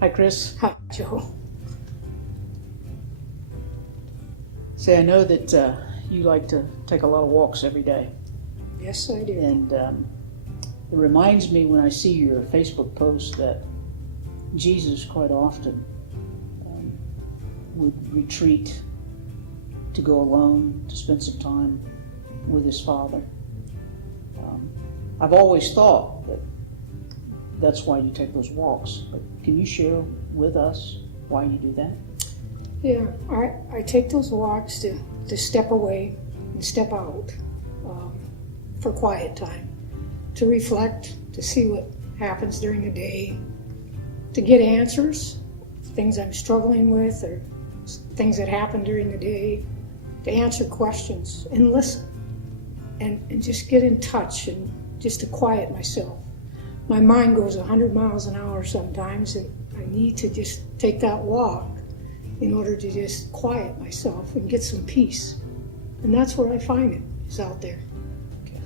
Hi, Chris. Hi, Joe. Say, I know that you like to take a lot of walks every day, Yes, I do. and it reminds me when I see your Facebook post that Jesus quite often would retreat to go alone, to spend some time with his Father. I've always thought that that's why you take those walks, but can you share with us why you do that? Yeah, I take those walks to step away and step out for quiet time, to reflect, to see what happens during the day, to get answers, things I'm struggling with or things that happen during the day, to answer questions and listen and just get in touch and just to quiet myself. My mind goes 100 miles an hour sometimes, and I need to just take that walk in order to just quiet myself and get some peace. And that's where I find it, is out there. Okay.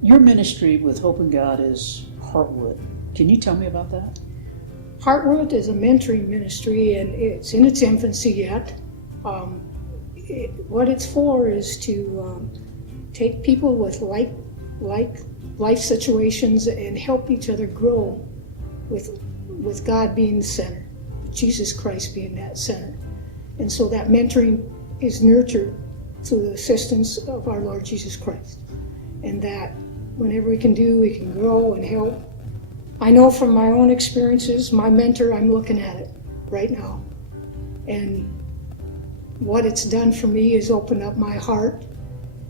Your ministry with Hope in God is Heartwood. Can you tell me about that? Heartwood is a mentoring ministry, and it's in its infancy yet. What it's for is to take people with like life situations and help each other grow with God being the center, Jesus Christ being that center. And so that mentoring is nurtured through the assistance of our Lord Jesus Christ. And that whenever we can do, we can grow and help. I know from my own experiences, my mentor, I'm looking at it right now. And what it's done for me is open up my heart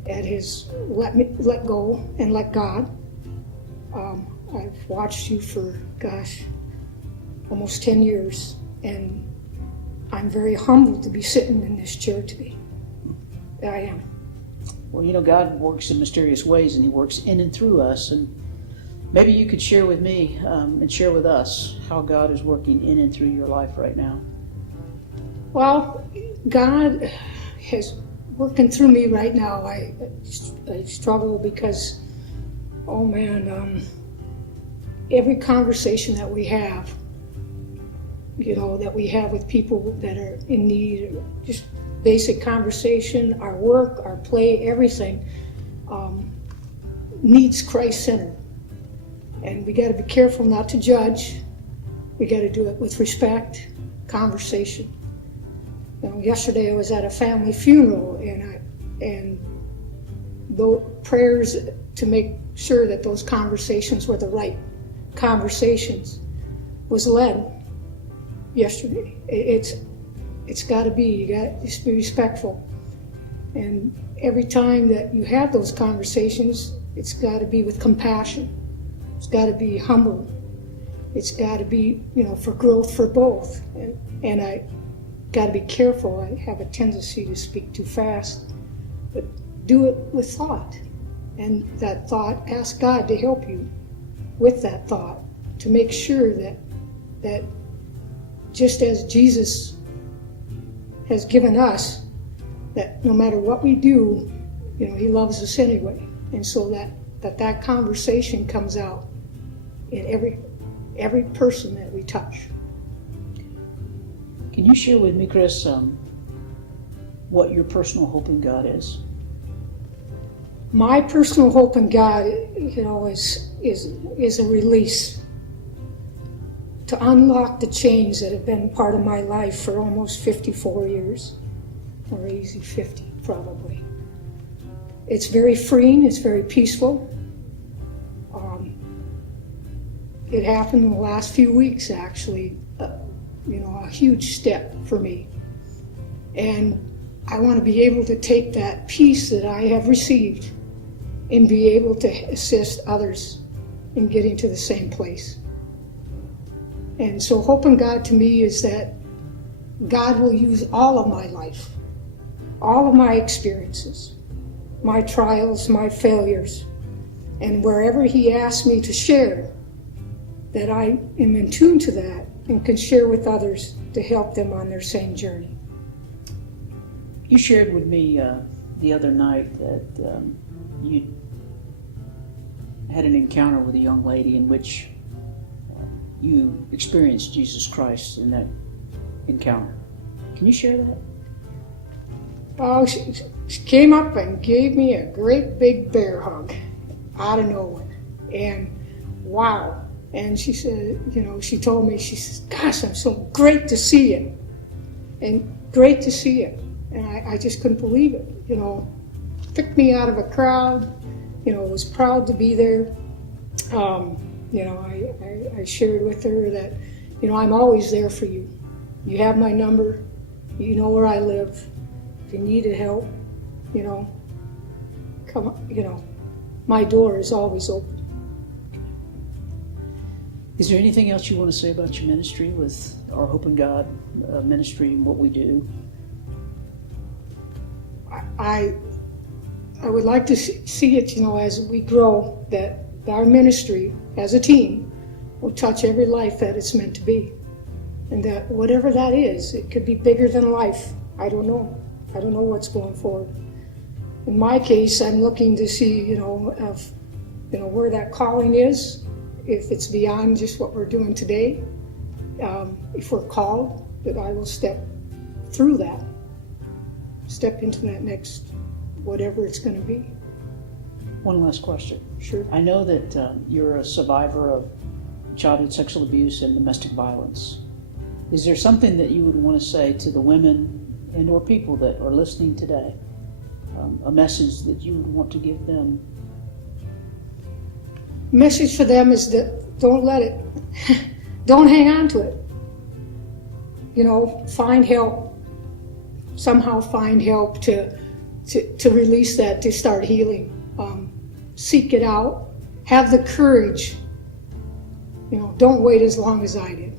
at his let go and let God. I've watched you for, almost 10 years, and I'm very humbled to be sitting in this chair today. I am. Well, God works in mysterious ways, and he works in and through us. And maybe you could share with me and share with us how God is working in and through your life right now. Well, God is working through me right now. I struggle because, every conversation that we have, that we have with people that are in need, just basic conversation, our work, our play, everything needs Christ-centered. And we got to be careful not to judge. We got to do it with respect, conversation. Yesterday I was at a family funeral, and the prayers to make sure that those conversations were the right conversations was led yesterday. It's got to be. You got to just be respectful, and every time that you have those conversations, it's got to be with compassion. It's got to be humble. It's got to be, for growth for both. And I got to be careful. I have a tendency to speak too fast, but do it with thought. And that thought, ask God to help you with that thought, to make sure that just as Jesus has given us, that no matter what we do, he loves us anyway. And so that conversation comes out in every person that we touch. Can you share with me, Chris, what your personal hope in God is? My personal hope in God, is a release, to unlock the chains that have been part of my life for almost 54 years, or easy 50 probably. It's very freeing. It's very peaceful. It happened in the last few weeks, actually. A huge step for me. And I want to be able to take that peace that I have received and be able to assist others in getting to the same place. And so hope in God to me is that God will use all of my life, all of my experiences, my trials, my failures, and wherever he asks me to share, that I am in tune to that and can share with others to help them on their same journey. You shared with me the other night that you had an encounter with a young lady in which you experienced Jesus Christ in that encounter. Can you share that? Oh, she came up and gave me a great big bear hug out of nowhere. And wow. And she said, she told me, she says, gosh, I'm so great to see you. And great to see you. And I just couldn't believe it. Picked me out of a crowd, was proud to be there. I shared with her that, I'm always there for you. You have my number. You know where I live. If you needed help, come, my door is always open. Is there anything else you want to say about your ministry with our Hope in God ministry and what we do? I would like to see it, as we grow, that our ministry as a team will touch every life that it's meant to be. And that whatever that is, it could be bigger than life. I don't know. I don't know what's going forward. In my case, I'm looking to see, where that calling is, if it's beyond just what we're doing today. If we're called, that I will step through that, step into that next, whatever it's going to be. One last question. Sure. I know that you're a survivor of childhood sexual abuse and domestic violence. Is there something that you would want to say to the women and or people that are listening today, a message that you would want to give them? Message for them is that don't let it, don't hang on to it. Find help. Somehow find help to release that, to start healing. Seek it out. Have the courage. Don't wait as long as I did.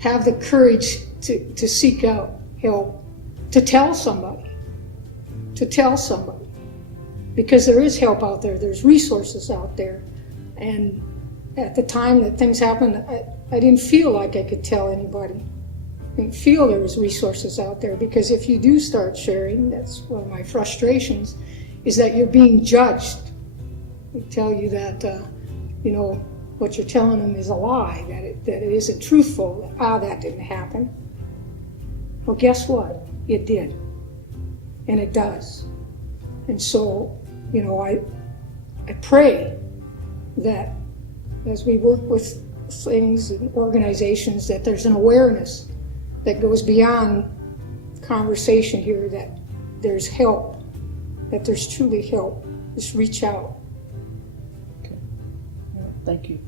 Have the courage to seek out help, to tell somebody. Because there is help out there. There's resources out there. And at the time that things happened, I didn't feel like I could tell anybody. I didn't feel there was resources out there, because if you do start sharing, that's one of my frustrations, is that you're being judged. They tell you that, what you're telling them is a lie, that it isn't truthful, that didn't happen. Well, guess what? It did. And it does. And so, I pray that as we work with things and organizations, that there's an awareness that goes beyond conversation here, that there's help, that there's truly help. Just reach out. Okay. All right. Thank you.